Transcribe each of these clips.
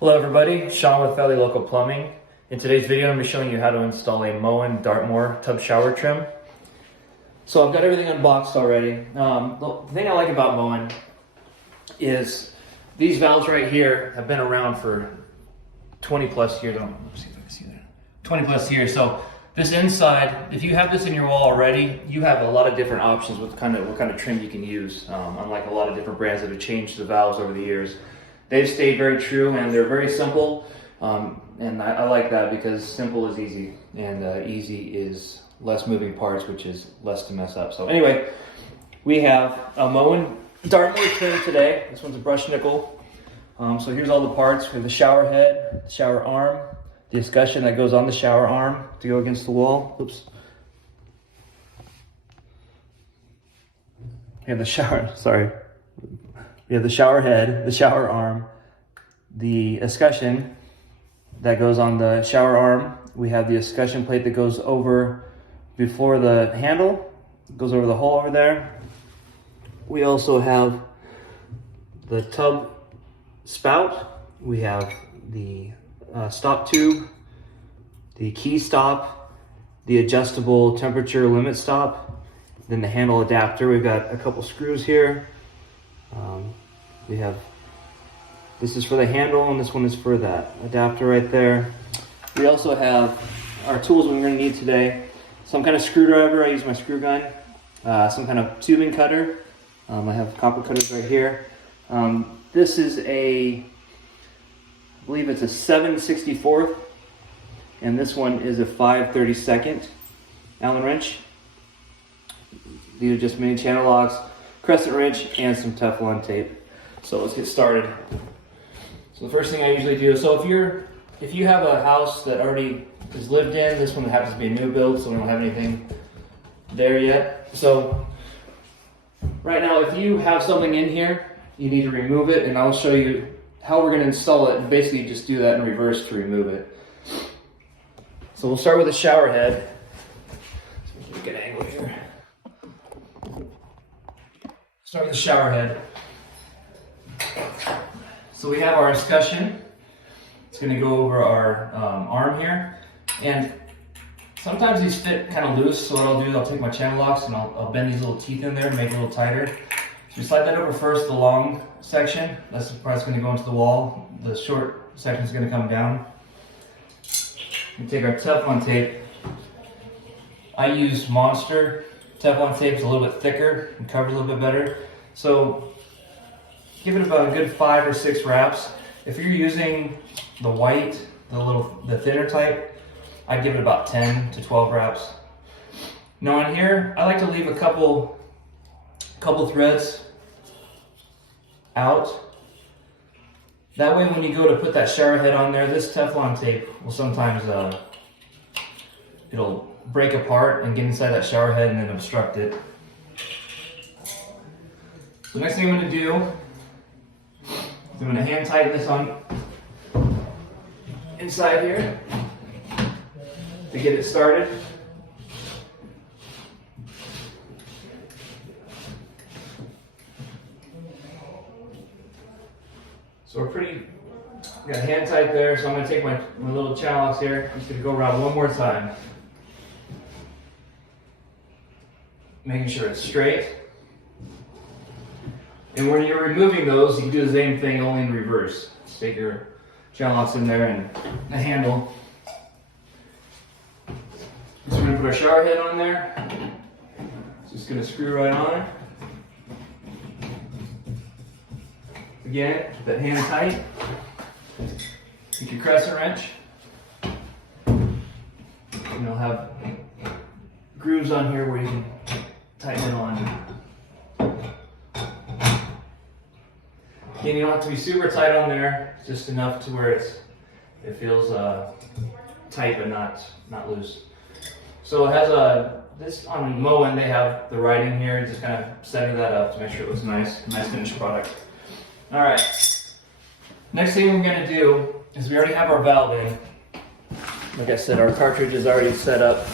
Hello everybody, Sean with Valley Local Plumbing. In today's video, I'm going to be showing you how to install a Moen Dartmoor tub shower trim. So I've got everything unboxed already. The thing I like about Moen is these valves right here have been around for 20 plus years. Let's see if I can see that. 20 plus years. So this inside, if you have this in your wall already, you have a lot of different options with what kind of trim you can use. Unlike a lot of different brands that have changed the valves over the years. They've stayed very true and they're very simple, and I like that because simple is easy, and easy is less moving parts, which is less to mess up. So anyway, we have a Moen Dartmoor trim today. This one's a brushed nickel. So here's all the parts. We have the shower head, the shower arm, the escutcheon that goes on the shower arm to go against the wall. Oops. We have the shower, sorry. We have the shower head, the shower arm, the escutcheon that goes on the shower arm. We have the escutcheon plate that goes over before the handle, goes over the hole over there. We also have the tub spout. We have the stop tube, the key stop, the adjustable temperature limit stop, then the handle adapter. We've got a couple screws here. We have, this is for the handle and this one is for that adapter right there. We also have our tools we're going to need today. Some kind of screwdriver, I use my screw gun. Some kind of tubing cutter. I have copper cutters right here. This is I believe it's a 7/64th, and this one is a 5/32nd Allen wrench. These are just mini channel locks, crescent wrench, and some Teflon tape. So let's get started. So the first thing I usually do, so if you have a house that already is lived in, this one happens to be a new build, so we don't have anything there yet. So right now, if you have something in here, you need to remove it, and I'll show you how we're going to install it, and basically just do that in reverse to remove it. So we'll start with the shower head. So let me get an angle here. Start with the shower head. So we have our escutcheon. It's going to go over our arm here, and sometimes these fit kind of loose. So what I'll do is I'll take my channel locks and I'll bend these little teeth in there and make it a little tighter. So you slide that over first, the long section. That's the part that's going to go into the wall. The short section is going to come down. We take our Teflon tape. I use Monster Teflon tape. It's a little bit thicker and covers a little bit better. So give it about a good 5 or 6 wraps. If you're using the white, the thinner type, I'd give it about 10 to 12 wraps. Now on here, I like to leave a couple threads out. That way when you go to put that shower head on there, this Teflon tape will sometimes, it'll break apart and get inside that shower head and then obstruct it. So next thing I'm going to do is I'm going to hand tighten this on inside here to get it started. So we're got hand tight there, so I'm going to take my little channel locks here. I'm just going to go around one more time. Making sure it's straight. And when you're removing those, you can do the same thing, only in reverse. Stick your channel locks in there and the handle. So we're going to put our shower head on there. Just going to screw right on. Again, keep that hand tight. Take your crescent wrench. And you'll have grooves on here where you can tighten it on. Again, you don't have to be super tight on there, just enough to where it feels tight but not loose. So it has this on Moen, they have the writing here, just kind of setting that up to make sure it looks nice finished product. All right, next thing we're going to do is we already have our valve in. Like I said, our cartridge is already set up.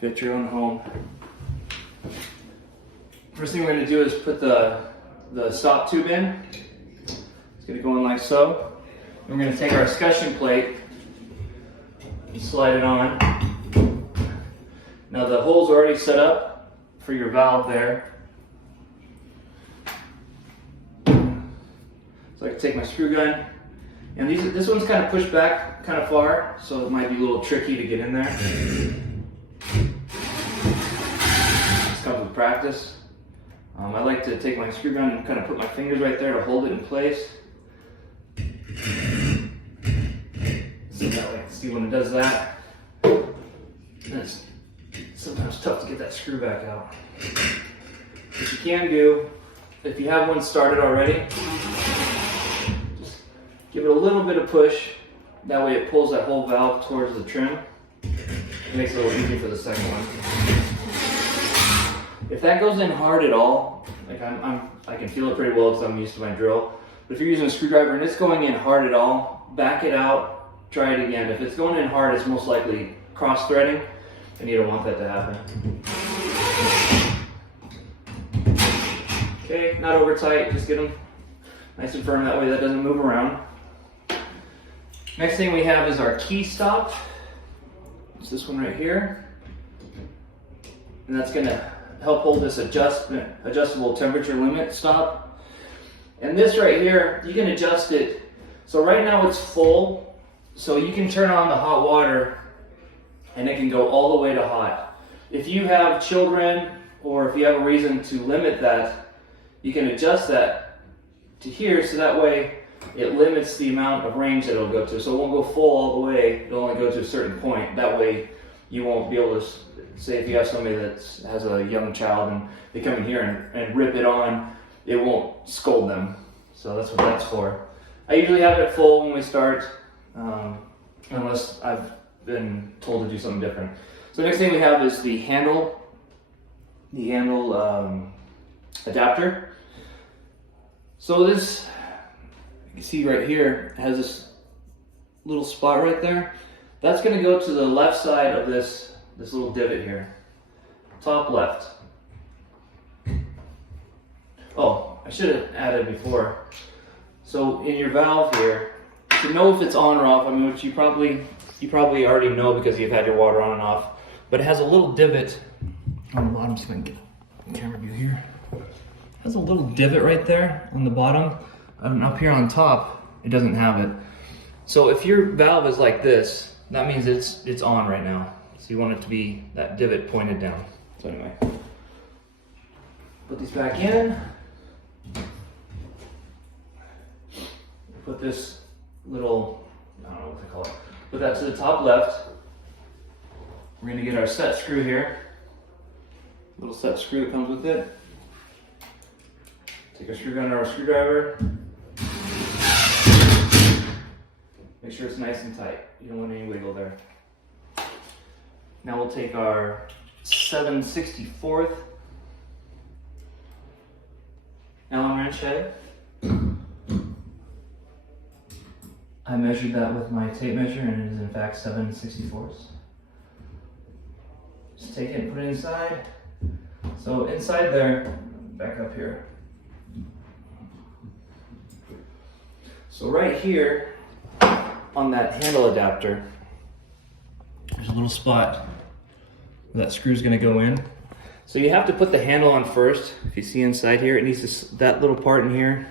Fit your own home. First thing we're going to do is put the the stop tube in. It's going to go in like so. And we're going to take our escutcheon plate and slide it on. Now the holes are already set up for your valve there. So I can take my screw gun, and this one's kind of pushed back kind of far, so it might be a little tricky to get in there. This comes with practice. I like to take my screw gun and kind of put my fingers right there to hold it in place. So that way I can see when it does that. And it's sometimes tough to get that screw back out. What you can do, if you have one started already, just give it a little bit of push. That way it pulls that whole valve towards the trim. It makes it a little easier for the second one. If that goes in hard at all, like I can feel it pretty well because I'm used to my drill. But if you're using a screwdriver and it's going in hard at all, back it out, try it again. If it's going in hard, it's most likely cross-threading, and you don't want that to happen. Okay, not over tight, just get them nice and firm, that way that doesn't move around. Next thing we have is our key stop. It's this one right here. And that's gonna help hold this adjustable temperature limit stop. And this right here, you can adjust it. So right now it's full, so you can turn on the hot water and it can go all the way to hot. If you have children, or if you have a reason to limit that, you can adjust that to here, so that way it limits the amount of range that it'll go to. So it won't go full all the way, it'll only go to a certain point. That way you won't be able to, say if you have somebody that has a young child and they come in here and rip it on, it won't scold them. So that's what that's for. I usually have it full when we start, unless I've been told to do something different. So next thing we have is the handle adapter. So this, you can see right here, has this little spot right there. That's going to go to the left side of this little divot here, top left. Oh, I should have added before. So in your valve here, to know if it's on or off, I mean, which you probably already know because you've had your water on and off, but it has a little divot on the bottom. So I can get a camera view here. It has a little divot right there on the bottom, and up here on top, it doesn't have it. So if your valve is like this, that means it's on right now. So you want it to be that divot pointed down. So anyway, put these back in. Put this little, I don't know what to call it, put that to the top left. We're going to get our set screw here. Little set screw that comes with it. Take a screw gun or a screwdriver. Make sure it's nice and tight. You don't want any wiggle there. Now we'll take our 7/64 Allen wrench head. I measured that with my tape measure, and it is in fact 7/64. Just take it and put it inside. So inside there, back up here. So right here on that handle adapter, there's a little spot where that screw's going to go in. So you have to put the handle on first. If you see inside here, it needs to, that little part in here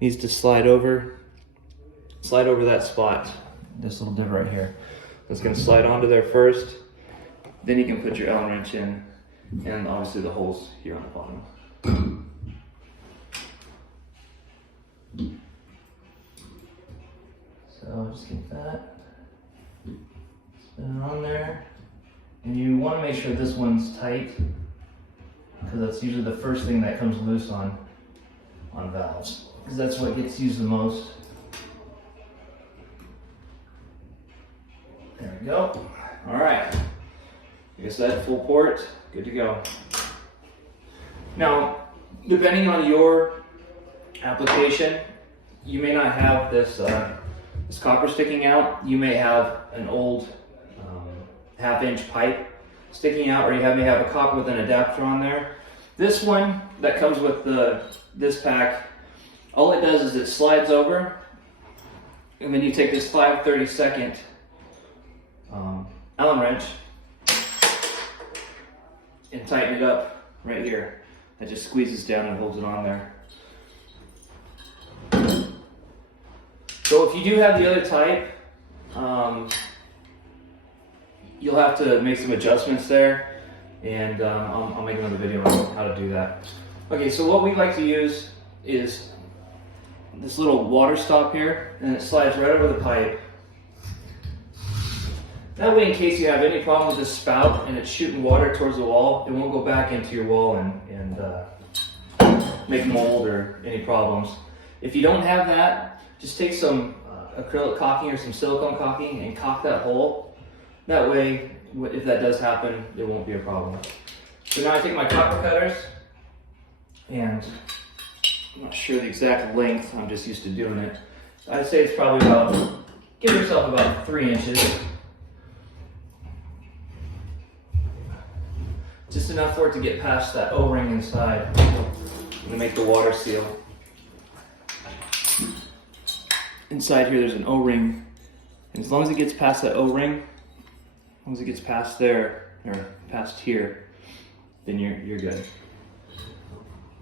needs to slide over that spot, this little divot right here. It's going to slide onto there first. Then you can put your Allen wrench in, and obviously the holes here on the bottom. So just get that, spin it on there, and you want to make sure this one's tight, because that's usually the first thing that comes loose on valves, because that's what gets used the most. There we go. All right. I guess that full port, good to go. Now, depending on your application, you may not have this copper sticking out. You may have an old half-inch pipe sticking out, or you may have a copper with an adapter on there. This one that comes with this pack, all it does is it slides over, and then you take this 5/32 Allen wrench and tighten it up right here. That just squeezes down and holds it on there. So if you do have the other type, you'll have to make some adjustments there, and I'll make another video on how to do that. Okay, so what we like to use is this little water stop here, and it slides right over the pipe. That way, in case you have any problem with this spout and it's shooting water towards the wall, it won't go back into your wall and make mold or any problems. If you don't have that, just take some acrylic caulking or some silicone caulking and caulk that hole. That way, if that does happen, it won't be a problem. So now I take my copper cutters, and I'm not sure the exact length, I'm just used to doing it. I'd say it's probably about, give yourself about 3 inches. Just enough for it to get past that O-ring inside and make the water seal. Inside here there's an O-ring, and as long as it gets past that O-ring, as long as it gets past there, or past here, then you're good.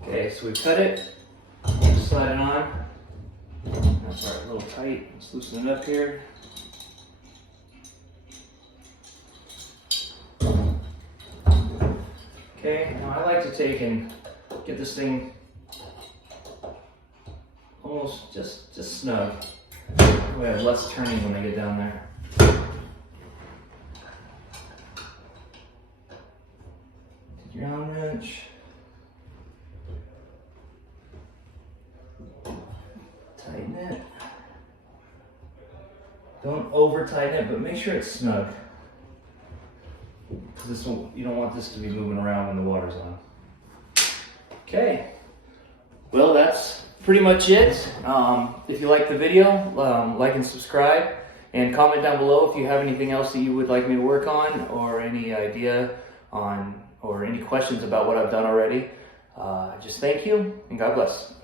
Okay, so we cut it, slide it on. That's a little tight, let's loosen it up here. Okay, now I like to take and get this thing almost just snug. We have less turning when I get down there. Take your Allen wrench. Tighten it. Don't over tighten it, but make sure it's snug. Because you don't want this to be moving around when the water's on. Okay, well that's pretty much it. If you like the video, like and subscribe, and comment down below if you have anything else that you would like me to work on, or any idea on, or any questions about what I've done already. Just thank you, and God bless.